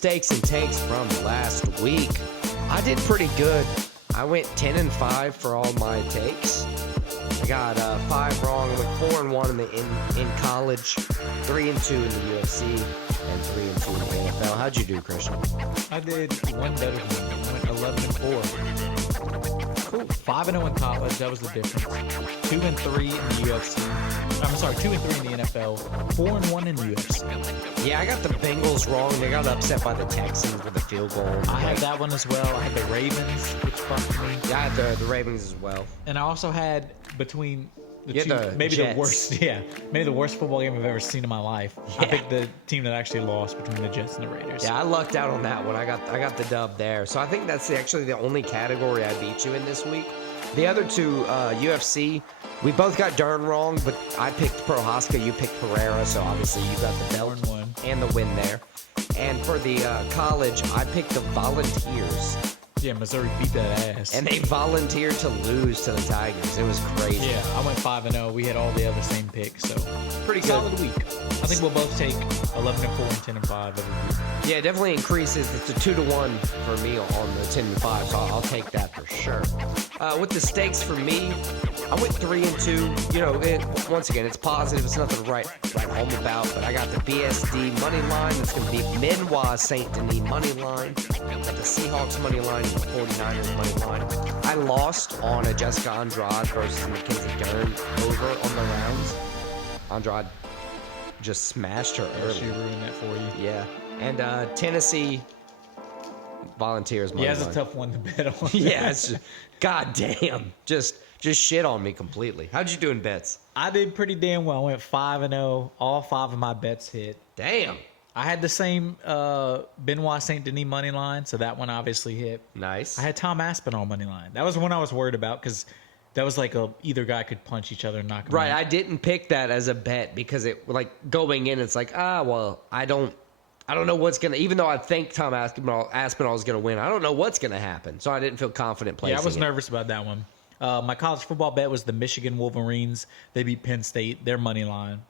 stakes and takes from last week. I did pretty good. I went 10-5 for all my takes. I got 5 wrong. I went 4-1 in college, 3-2 in the UFC, and 3-2 in the NFL. How'd you do, Christian? I did one better than you. I went 11-4. Cool. 5-0 in college. That was the difference. 2-3 in the UFC. I'm sorry, 2-3 in the NFL. 4-1 in the UFC. Yeah, I got the Bengals wrong. They got upset by the Texans with a field goal. I had that one as well. I had the Ravens, which fucked me. Yeah, I had the Ravens as well. And I also had between the Yeah, two, the maybe Jets. the worst, maybe the worst football game I've ever seen in my life. I Yeah. picked the team that actually lost between the Jets and the Raiders. Yeah, I lucked out on that one. I got the dub there. So I think that's actually the only category I beat you in this week. The other two, UFC, we both got darn wrong, but I picked Prohaska, you picked Pereira, so obviously you got the belt 4-1. and the win there. And for the college, I picked the Volunteers, Yeah, Missouri beat that ass. and they volunteered to lose to the Tigers. It was crazy. yeah, I went 5-0. We had all the other same picks, so Pretty good. solid week. I think we'll both take 11-4 and 10-5 every week. Yeah, it definitely increases. It's a 2-1 for me on the 10-5, so I'll take that for sure. With the stakes for me, I went 3-2. You know, once again, it's positive. It's nothing to write home about, but I got the BSD money line. That's going to be Menoir Saint Denis money line. Got the Seahawks money line and the 49ers money line. I lost on a Jessica Andrade versus Mackenzie Dern over on the rounds. Andrade just smashed her early. She ruined that for you. Yeah. And Tennessee Volunteers money Yeah, it's line. a tough one to bet on. Yeah, it's just, God damn. Just shit on me completely. How'd you do in bets? I did pretty damn well. I went 5-0. All 5 of my bets hit. Damn. I had the same Benoit Saint Denis money line, so that one obviously hit. Nice. I had Tom Aspinall money line. That was the one I was worried about because that was like either guy could punch each other and knock them Right, out. I didn't pick that as a bet because it like going in, it's like, well, I don't know what's gonna. Even though I think Tom Aspinall is gonna win, I don't know what's gonna happen. So I didn't feel confident placing. Yeah, I was it. nervous about that one. My college football bet was the Michigan Wolverines. They beat Penn State, their money line.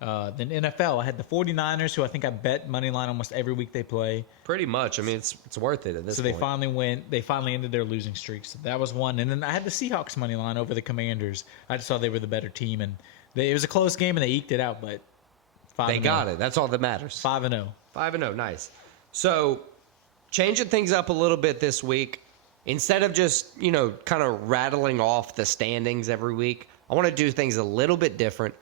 Then NFL, I had the 49ers, who I think I bet money line almost every week they play. Pretty much. I mean, it's worth it at this So point. they finally went. They finally ended their losing streak. So that was one. And then I had the Seahawks money line over the Commanders. I just saw they were the better team, and it was a close game, and they eked it out. But 5-0. They got it. That's all that matters. 5-0. 5-0, nice. So, changing things up a little bit this week, instead of just, kind of rattling off the standings every week, I want to do things a little bit different.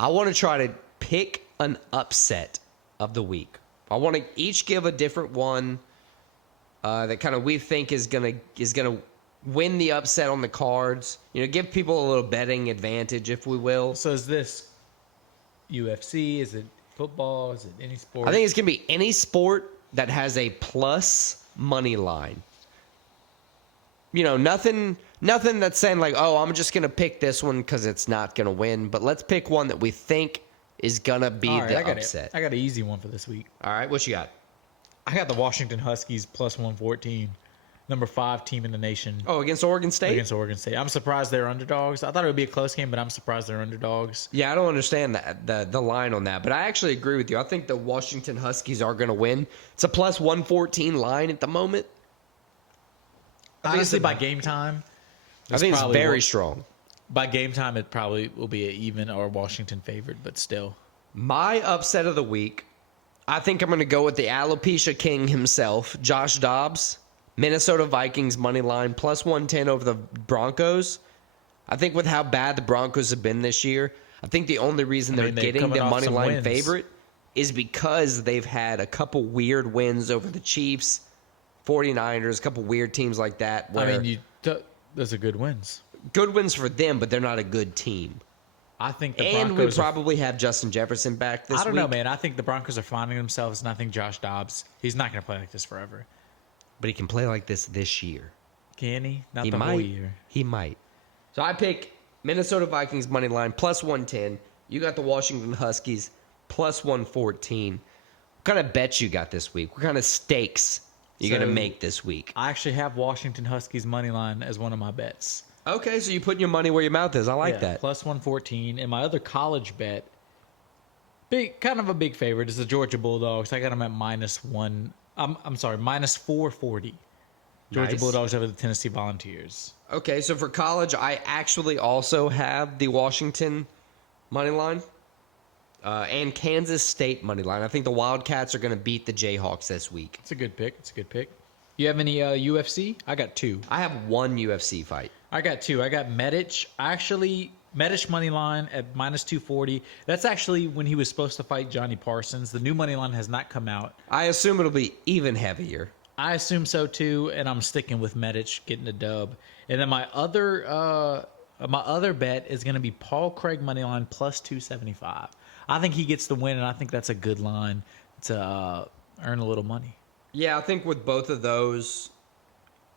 I want to try to pick an upset of the week. I want to each give a different one that kind of we think is gonna win the upset on the cards. Give people a little betting advantage, if we will. So is this UFC? Is it football? Is it any sport? I think it's going to be any sport that has a plus money line. Nothing that's saying like, oh, I'm just going to pick this one because it's not going to win. But let's pick one that we think is going to be All right, the I got upset. I got an easy one for this week. All right, what you got? I got the Washington Huskies plus 114, number 5 team in the nation. Oh, against Oregon State? Against Oregon State. I'm surprised they're underdogs. I thought it would be a close game, but I'm surprised they're underdogs. Yeah, I don't understand the line on that, but I actually agree with you. I think the Washington Huskies are going to win. It's a plus 114 line at the moment. Honestly, by game time, I think it's very strong. By game time, it probably will be an even or Washington favorite, but still. My upset of the week, I think I'm going to go with the Alopecia King himself, Josh Dobbs. Minnesota Vikings money line plus 110 over the Broncos. I think with how bad the Broncos have been this year, I think the only reason they're getting the money line favorite is because they've had a couple weird wins over the Chiefs, 49ers, a couple weird teams like that. Where those are good wins. Good wins for them, but they're not a good team. I think the And Broncos we probably have Justin Jefferson back this week. I don't know, man. I think the Broncos are finding themselves, and I think Josh Dobbs, he's not going to play like this forever. But he can play like this year. Can he? Not He the might. whole year. He might. So I pick Minnesota Vikings money line plus 110. You got the Washington Huskies plus 114. What kind of bets you got this week? What kind of stakes you going to make this week? I actually have Washington Huskies money line as one of my bets. Okay, so you putting your money where your mouth is. I like that. Plus 114. And my other college bet Kind of a big favorite is the Georgia Bulldogs. I got them at -1. I'm sorry, -440. Georgia Nice. Bulldogs over the Tennessee Volunteers. Okay, so for college, I actually also have the Washington money line and Kansas State money line. I think the Wildcats are going to beat the Jayhawks this week. It's a good pick. You have any UFC? I got 2. I have one UFC fight. I got 2. I got Medic. Medic money line at -240. That's actually when he was supposed to fight Johnny Parsons. The new money line has not come out. I assume it'll be even heavier. I assume so too, and I'm sticking with Medic getting a dub. And then my other bet is going to be Paul Craig money line +275. I think he gets the win, and I think that's a good line to earn a little money. Yeah, I think with both of those,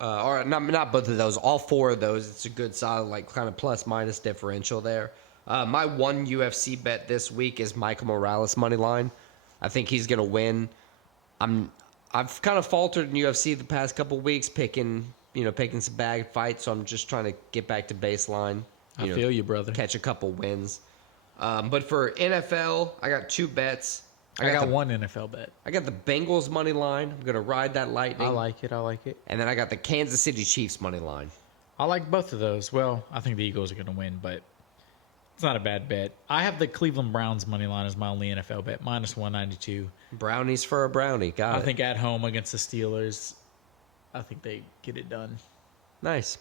or not both of those, all 4 of those, it's a good solid, like, kind of plus-minus differential there. My one UFC bet this week is Michael Morales money line. I think he's going to win. I've kind of faltered in UFC the past couple weeks, picking some bag fights, so I'm just trying to get back to baseline. I feel you, brother. Catch a couple wins. But for NFL, I got 2 bets. I got one NFL bet. I got the Bengals money line. I'm going to ride that lightning. I like it. And then I got the Kansas City Chiefs money line. I like both of those. Well, I think the Eagles are going to win, but it's not a bad bet. I have the Cleveland Browns money line as my only NFL bet, -192. Brownies for a brownie. Got it. I think at home against the Steelers, I think they get it done. Nice.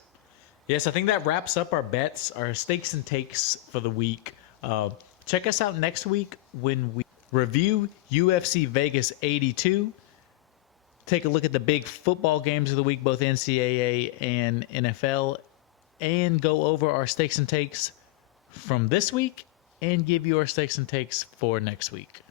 Yes, I think that wraps up our bets, our stakes and takes for the week. Check us out next week when we review UFC Vegas 82. Take a look at the big football games of the week, both NCAA and NFL, and go over our stakes and takes from this week and give you our stakes and takes for next week.